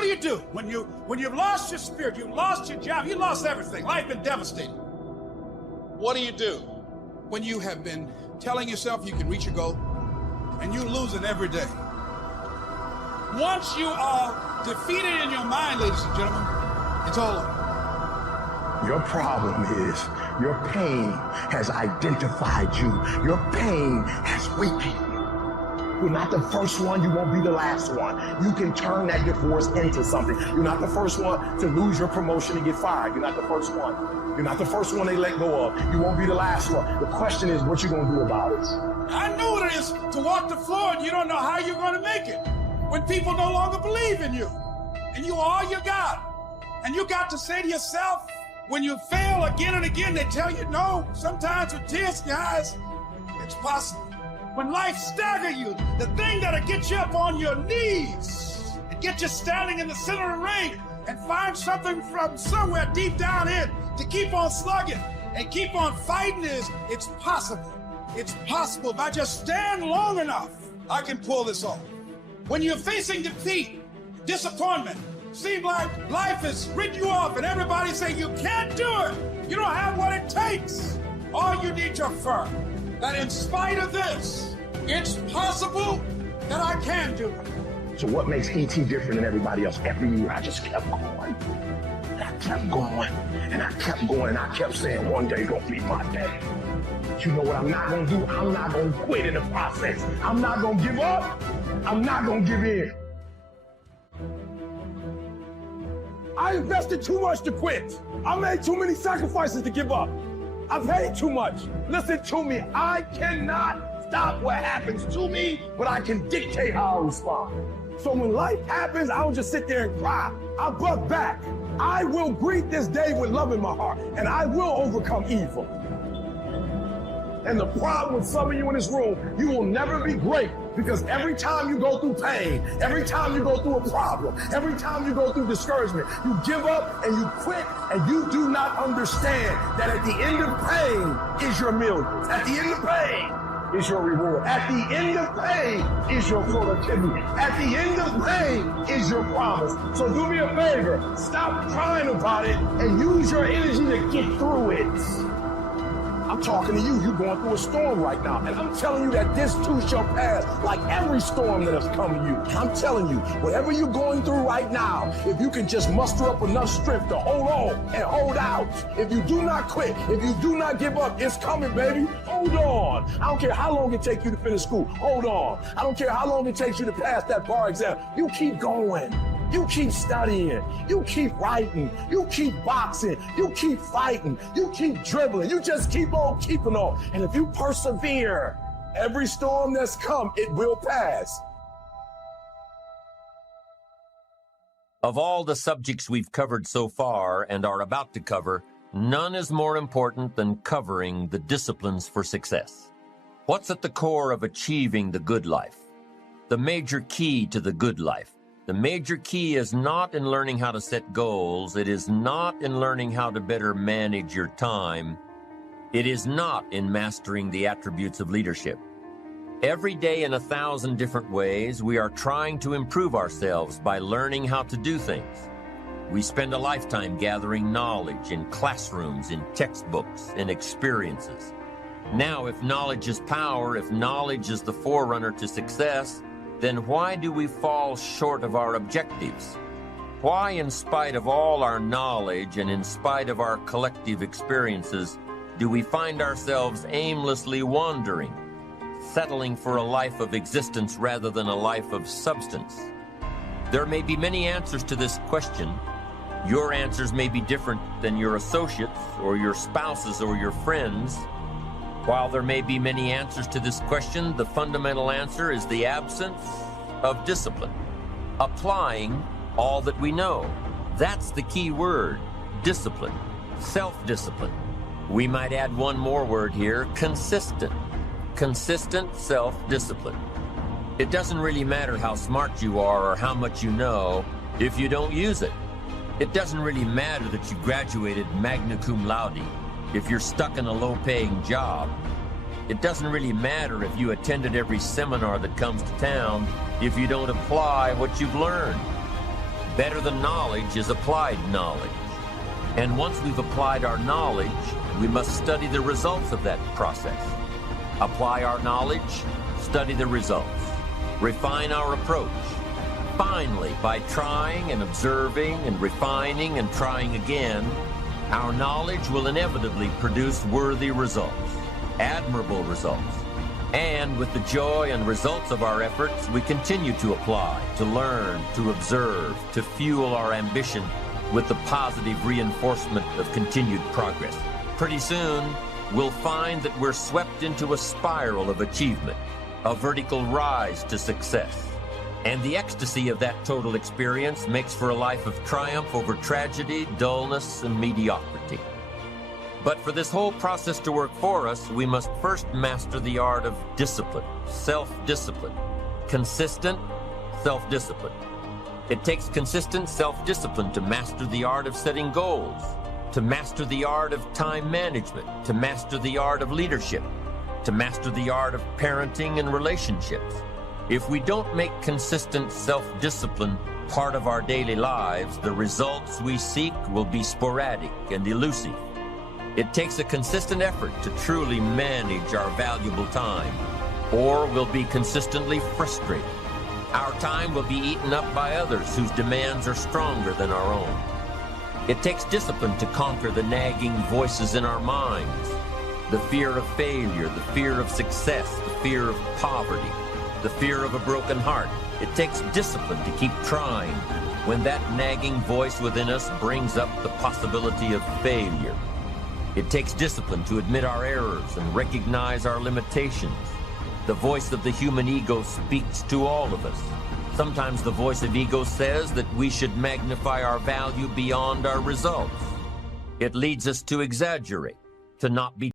What do? When you've lost your spirit, you've lost your job, you lost everything, life been devastating. What do? When you have been telling yourself you can reach your goal, and you're losing every day. Once you are defeated in your mind, ladies and gentlemen, it's all over. Your problem is your pain has identified you. Your pain has weakened you. You're not the first one, you won't be the last one. You can turn that divorce into something. You're not the first one to lose your promotion and get fired. You're not the first one. You're not the first one they let go of. You won't be the last one. The question is, what you gonna do about it? I know what it is to walk the floor and you don't know how you're gonna make it. When people no longer believe in you, and you are all you got. And you got to say to yourself, when you fail again and again, they tell you no, sometimes with tears in your eyes, it's possible. When life staggers you, the thing that'll get you up on your knees and get you standing in the center of the ring and find something from somewhere deep down in to keep on slugging and keep on fighting is, it's possible. It's possible. If I just stand long enough, I can pull this off. When you're facing defeat, disappointment, seems like life has written you off and everybody saying you can't do it. You don't have what it takes. All you need to affirm that in spite of this, it's possible that I can do it. So what makes ET different than everybody else? Every year I just kept going. And I kept going. And I kept going. And I kept saying one day gonna be my day. But you know what I'm not gonna do? I'm not gonna quit in the process. I'm not gonna give up. I'm not gonna give in. I invested too much to quit. I made too many sacrifices to give up. I paid too much. Listen to me. I cannot stop what happens to me, but I can dictate how I respond. So when life happens, I don't just sit there and cry. I buck back. I will greet this day with love in my heart, and I will overcome evil. And the problem with some of you in this room, you will never be great because every time you go through pain, every time you go through a problem, every time you go through discouragement, you give up and you quit and you do not understand that at the end of pain is your millions. At the end of pain is your reward. At the end of pain is your productivity. At the end of pain is your promise. So do me a favor, stop crying about it and use your energy to get through it. I'm talking to you. You're going through a storm right now. And I'm telling you that this too shall pass like every storm that has come to you. I'm telling you, whatever you're going through right now, if you can just muster up enough strength to hold on and hold out, if you do not quit, if you do not give up, it's coming, baby. Hold on. I don't care how long it takes you to finish school. Hold on. I don't care how long it takes you to pass that bar exam. You keep going. You keep studying, you keep writing, you keep boxing, you keep fighting, you keep dribbling, you just keep on keeping on. And if you persevere, every storm that's come, it will pass. Of all the subjects we've covered so far and are about to cover, none is more important than covering the disciplines for success. What's at the core of achieving the good life? The major key to the good life. The major key is not in learning how to set goals. It is not in learning how to better manage your time. It is not in mastering the attributes of leadership. Every day in 1,000 different ways, we are trying to improve ourselves by learning how to do things. We spend a lifetime gathering knowledge in classrooms, in textbooks, in experiences. Now, if knowledge is power, if knowledge is the forerunner to success, then why do we fall short of our objectives? Why, in spite of all our knowledge and in spite of our collective experiences, do we find ourselves aimlessly wandering, settling for a life of existence rather than a life of substance? There may be many answers to this question. Your answers may be different than your associates or your spouses or your friends. While there may be many answers to this question, the fundamental answer is the absence of discipline. Applying all that we know. That's the key word, discipline, self-discipline. We might add one more word here, consistent. Consistent self-discipline. It doesn't really matter how smart you are or how much you know if you don't use it. It doesn't really matter that you graduated magna cum laude if you're stuck in a low-paying job. It doesn't really matter if you attended every seminar that comes to town if you don't apply what you've learned. Better than knowledge is applied knowledge. And once we've applied our knowledge, we must study the results of that process. Apply our knowledge, study the results. Refine our approach. Finally, by trying and observing and refining and trying again, our knowledge will inevitably produce worthy results, admirable results. And with the joy and results of our efforts, we continue to apply, to learn, to observe, to fuel our ambition with the positive reinforcement of continued progress. Pretty soon, we'll find that we're swept into a spiral of achievement, a vertical rise to success. And the ecstasy of that total experience makes for a life of triumph over tragedy, dullness, and mediocrity. But for this whole process to work for us, we must first master the art of discipline, self-discipline, consistent self-discipline. It takes consistent self-discipline to master the art of setting goals, to master the art of time management, to master the art of leadership, to master the art of parenting and relationships. If we don't make consistent self-discipline part of our daily lives, the results we seek will be sporadic and elusive. It takes a consistent effort to truly manage our valuable time, or we'll be consistently frustrated. Our time will be eaten up by others whose demands are stronger than our own. It takes discipline to conquer the nagging voices in our minds, the fear of failure, the fear of success, the fear of poverty, the fear of a broken heart. It takes discipline to keep trying when that nagging voice within us brings up the possibility of failure. It takes discipline to admit our errors and recognize our limitations. The voice of the human ego speaks to all of us. Sometimes the voice of ego says that we should magnify our value beyond our results. It leads us to exaggerate, to not be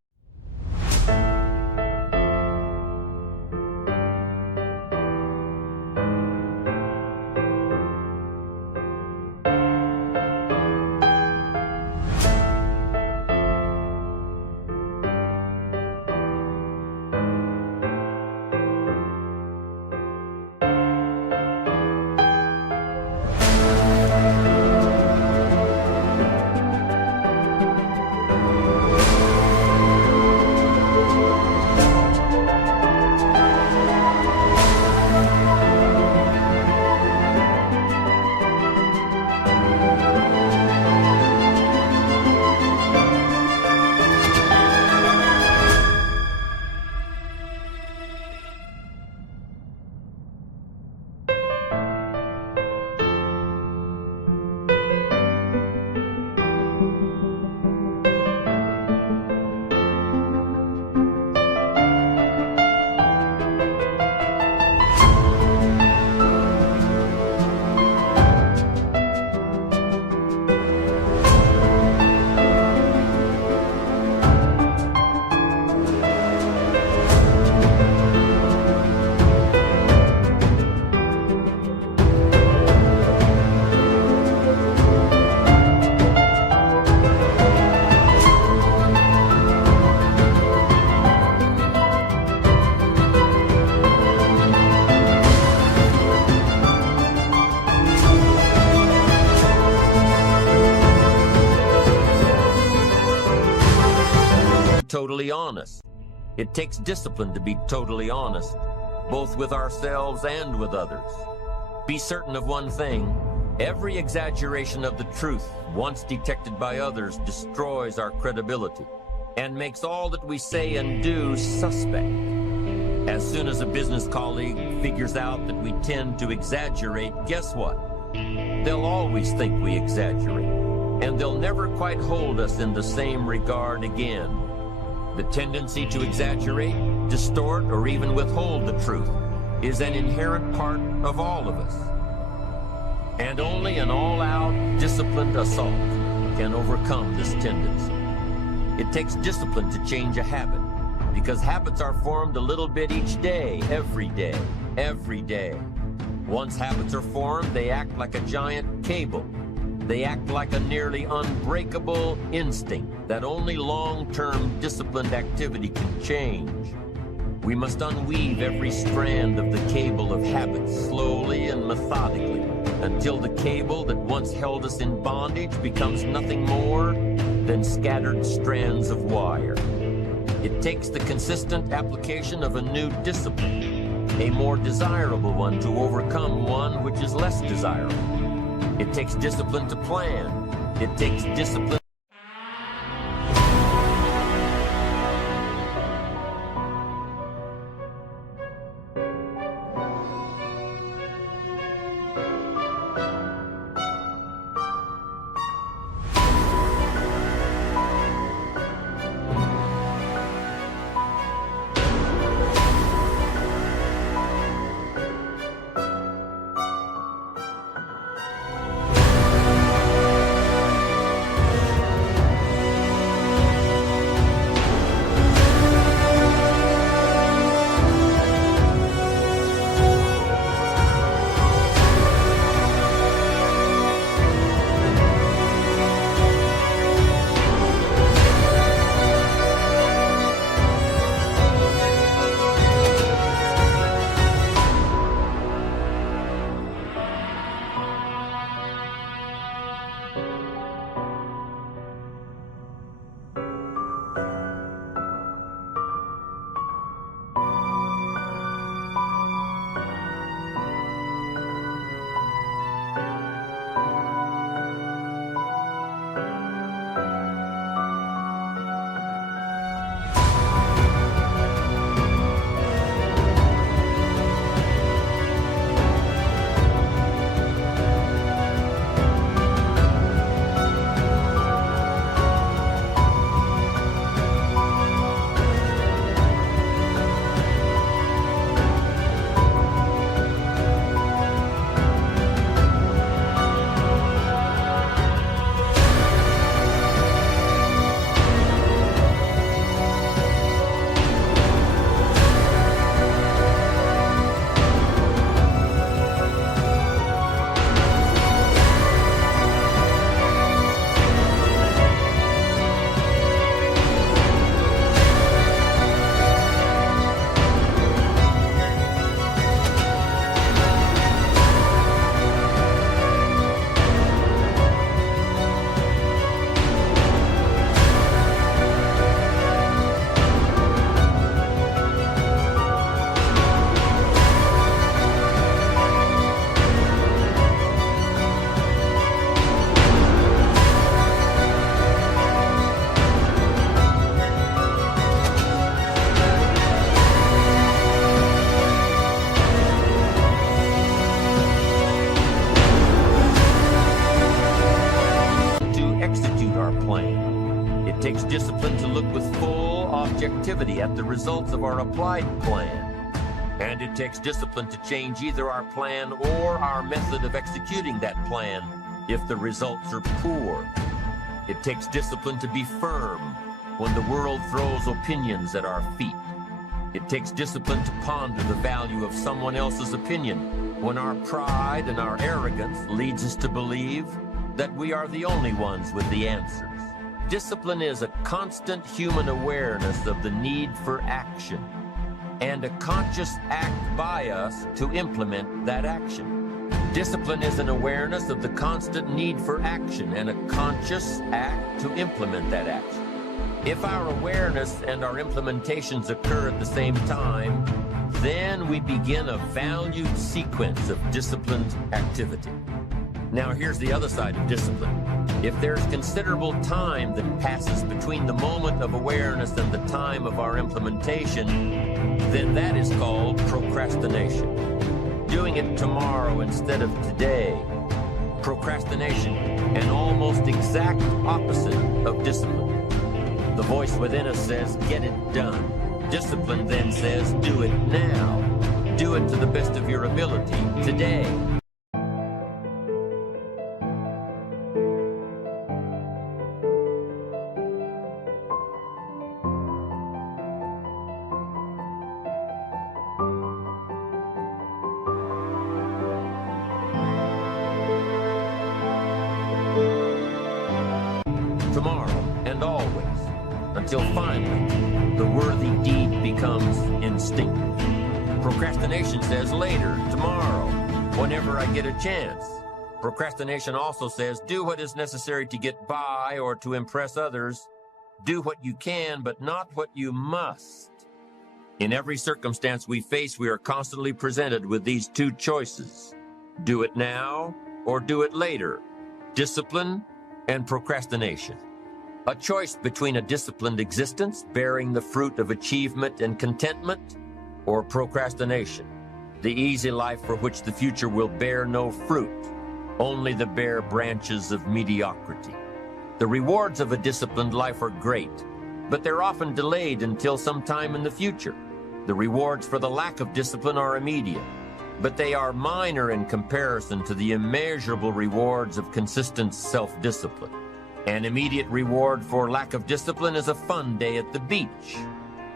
totally honest. It takes discipline to be totally honest, both with ourselves and with others. Be certain of one thing: every exaggeration of the truth, once detected by others, destroys our credibility and makes all that we say and do suspect. As soon as a business colleague figures out that we tend to exaggerate, guess what? They'll always think we exaggerate, and they'll never quite hold us in the same regard again. The tendency to exaggerate, distort, or even withhold the truth is an inherent part of all of us. And only an all-out, disciplined assault can overcome this tendency. It takes discipline to change a habit, because habits are formed a little bit each day, every day, every day. Once habits are formed, they act like a giant cable. They act like a nearly unbreakable instinct that only long-term disciplined activity can change. We must unweave every strand of the cable of habits slowly and methodically, until the cable that once held us in bondage becomes nothing more than scattered strands of wire. It takes the consistent application of a new discipline, a more desirable one, to overcome one which is less desirable. It takes discipline to plan. It takes discipline. Discipline to look with full objectivity at the results of our applied plan. And it takes discipline to change either our plan or our method of executing that plan if the results are poor. It takes discipline to be firm when the world throws opinions at our feet. It takes discipline to ponder the value of someone else's opinion when our pride and our arrogance leads us to believe that we are the only ones with the answers. Discipline is a constant human awareness of the need for action and a conscious act by us to implement that action. Discipline is an awareness of the constant need for action and a conscious act to implement that action. If our awareness and our implementations occur at the same time, then we begin a valued sequence of disciplined activity. Now here's the other side of discipline. If there's considerable time that passes between the moment of awareness and the time of our implementation, then that is called procrastination. Doing it tomorrow instead of today. Procrastination, an almost exact opposite of discipline. The voice within us says, get it done. Discipline then says, do it now. Do it to the best of your ability today. Tomorrow and always, until finally the worthy deed becomes instinctive. Procrastination says later, tomorrow, whenever I get a chance. Procrastination also says, do what is necessary to get by or to impress others. Do what you can, but not what you must. In every circumstance we face, we are constantly presented with these two choices. Do it now or do it later. Discipline and procrastination. A choice between a disciplined existence, bearing the fruit of achievement and contentment, or procrastination, the easy life for which the future will bear no fruit, only the bare branches of mediocrity. The rewards of a disciplined life are great, but they're often delayed until some time in the future. The rewards for the lack of discipline are immediate, but they are minor in comparison to the immeasurable rewards of consistent self-discipline. An immediate reward for lack of discipline is a fun day at the beach.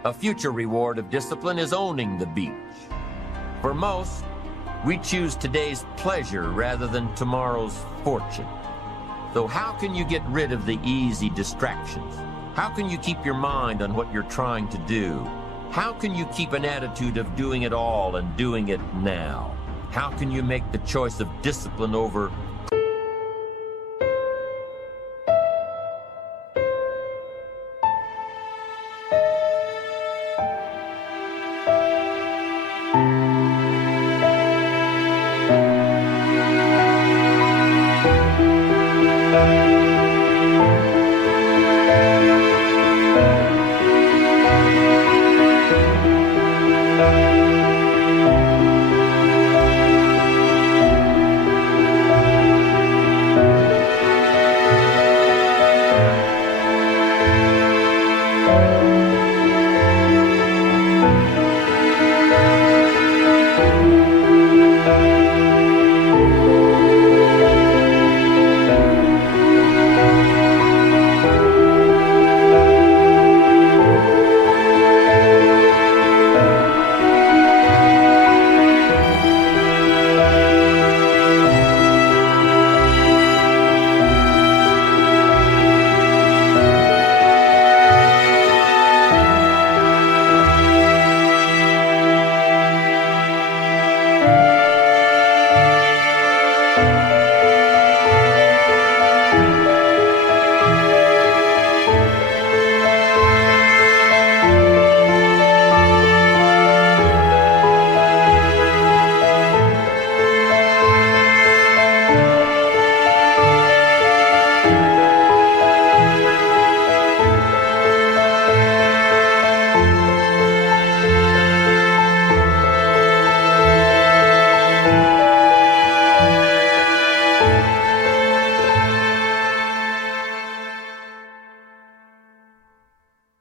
A future reward of discipline is owning the beach. For most, we choose today's pleasure rather than tomorrow's fortune. So how can you get rid of the easy distractions? How can you keep your mind on what you're trying to do? How can you keep an attitude of doing it all and doing it now? How can you make the choice of discipline over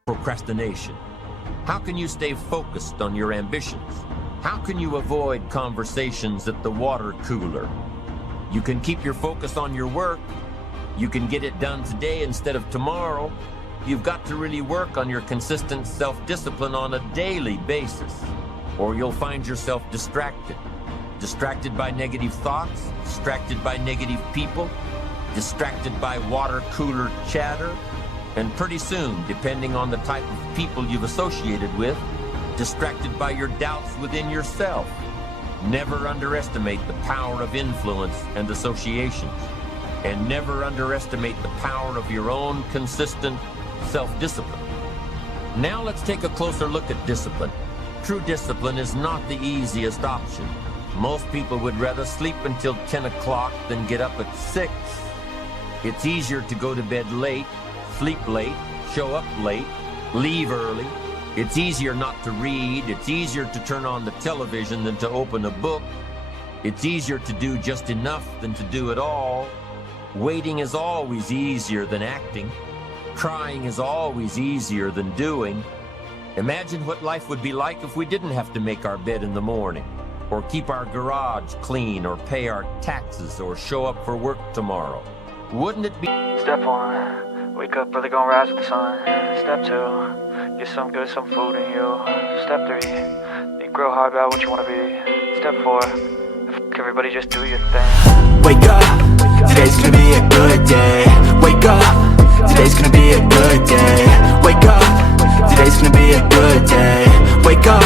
procrastination? How can you stay focused on your ambitions? How can you avoid conversations at the water cooler? You can keep your focus on your work. You can get it done today instead of tomorrow. You've got to really work on your consistent self-discipline on a daily basis, or you'll find yourself distracted. Distracted by negative thoughts, distracted by negative people, distracted by water cooler chatter, and pretty soon, depending on the type of people you've associated with, distracted by your doubts within yourself. Never underestimate the power of influence and associations, and never underestimate the power of your own consistent self-discipline. Now let's take a closer look at discipline. True discipline is not the easiest option. Most people would rather sleep until 10 o'clock than get up at 6. It's easier to go to bed late, sleep late, show up late, leave early. It's easier not to read. It's easier to turn on the television than to open a book. It's easier to do just enough than to do it all. Waiting is always easier than acting. Trying is always easier than doing. Imagine what life would be like if we didn't have to make our bed in the morning, or keep our garage clean, or pay our taxes, or show up for work tomorrow. Wouldn't it be? Step 1, wake up early, gonna rise with the sun. Step 2, get some good, some food in you. Step 3, think real hard about what you wanna be. Step 4, everybody just do your thing. Wake up, today's gonna be a good day. Wake up, today's gonna be a good day. Wake up, today's gonna be a good day. Wake up,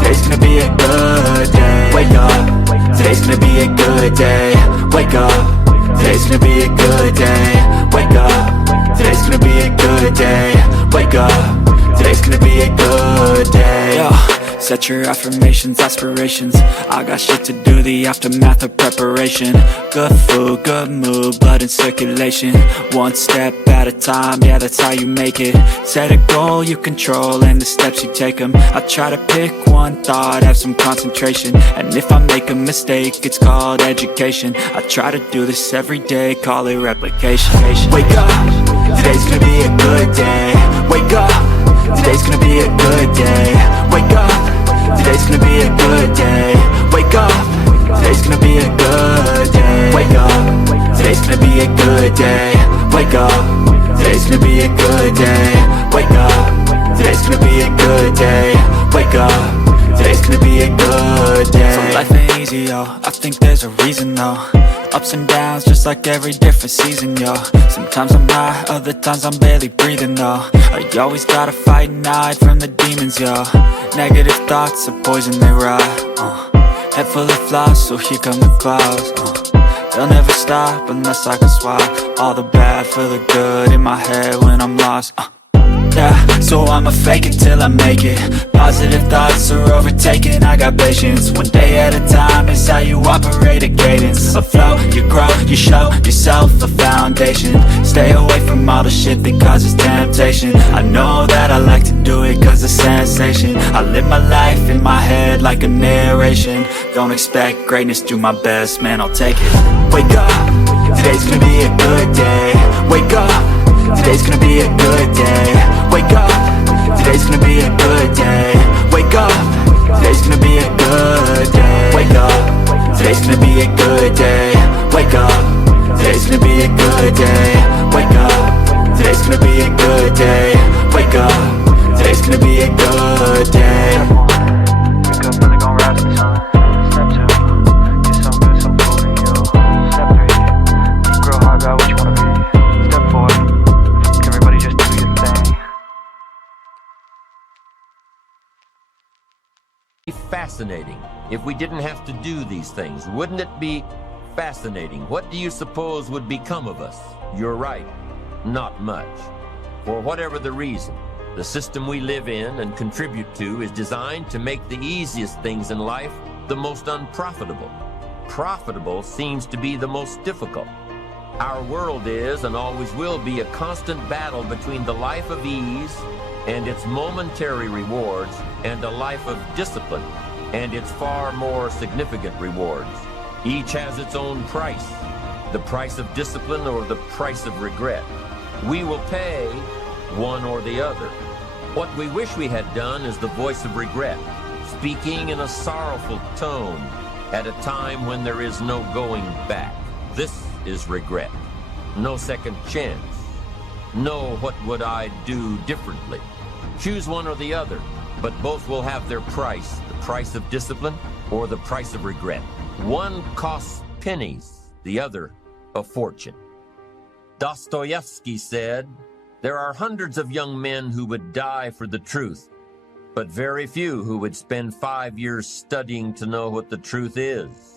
today's gonna be a good day. Wake up, today's gonna be a good day. Wake up. gonna be a good day. Wake up, today's gonna be a good day. Wake up, today's gonna be a good day. Yo, set your affirmations, aspirations. I got shit to do, the aftermath of preparation. Good food, good mood, blood in circulation. One step at a time, yeah, that's how you make it. Set a goal you control and the steps you take them. I try to pick one thought, have some concentration. And if I make a mistake, it's called education. I try to do this every day, call it replication. Wake up, today's gonna be a good day. Wake up, today's gonna be a good day. Wake up, today's gonna be a good day. Wake up, today's gonna be a good day. Wake up, today's gonna be a good day. Wake up, today's gonna be a good day. Wake up, today's gonna be a good day. Wake up, today's gonna be a good day. So life ain't easy, yo, I think there's a reason though. Ups and downs, just like every different season, yo. Sometimes I'm high, other times I'm barely breathing, though. You always gotta fight and hide from the demons, yo. Negative thoughts are poison, they rot. Head full of flies, so here come the clouds. They'll never stop unless I can swap all the bad for the good in my head when I'm lost. Yeah, so I'ma fake it till I make it. Positive thoughts are overtaken, I got patience. One day at a time is how you operate a cadence. A flow, you grow, you show yourself a foundation. Stay away from all the shit that causes temptation. I know that I like to do it cause it's sensation. I live my life in my head like a narration. Don't expect greatness, do my best, man, I'll take it. Wake up, today's gonna be a good day. Wake up, today's gonna be a good day. Wake up, today's gonna be a good day. Wake up, today's gonna be a good day. Wake up, today's gonna be a good day. Wake up, today's gonna be a good day. Wake up, today's gonna be a good day. Wake up, today's gonna be a good day. Wake up, really gon' rise with the sun. Step 2, get some good, some food in you. Step 3, think real hard about what you wanna be. Step 4, everybody just do your thing. Fascinating if we didn't have to do these things. Wouldn't it be fascinating? What do you suppose would become of us? You're right, not much. For whatever the reason, the system we live in and contribute to is designed to make the easiest things in life the most unprofitable. Profitable seems to be the most difficult. Our world is and always will be a constant battle between the life of ease and its momentary rewards and a life of discipline and its far more significant rewards. Each has its own price, the price of discipline or the price of regret. We will pay one or the other. What we wish we had done is the voice of regret, speaking in a sorrowful tone at a time when there is no going back. This is regret. No second chance. No, what would I do differently? Choose one or the other, but both will have their price, the price of discipline or the price of regret. One costs pennies, the other a fortune. Dostoevsky said, "There are hundreds of young men who would die for the truth, but very few who would spend 5 years studying to know what the truth is."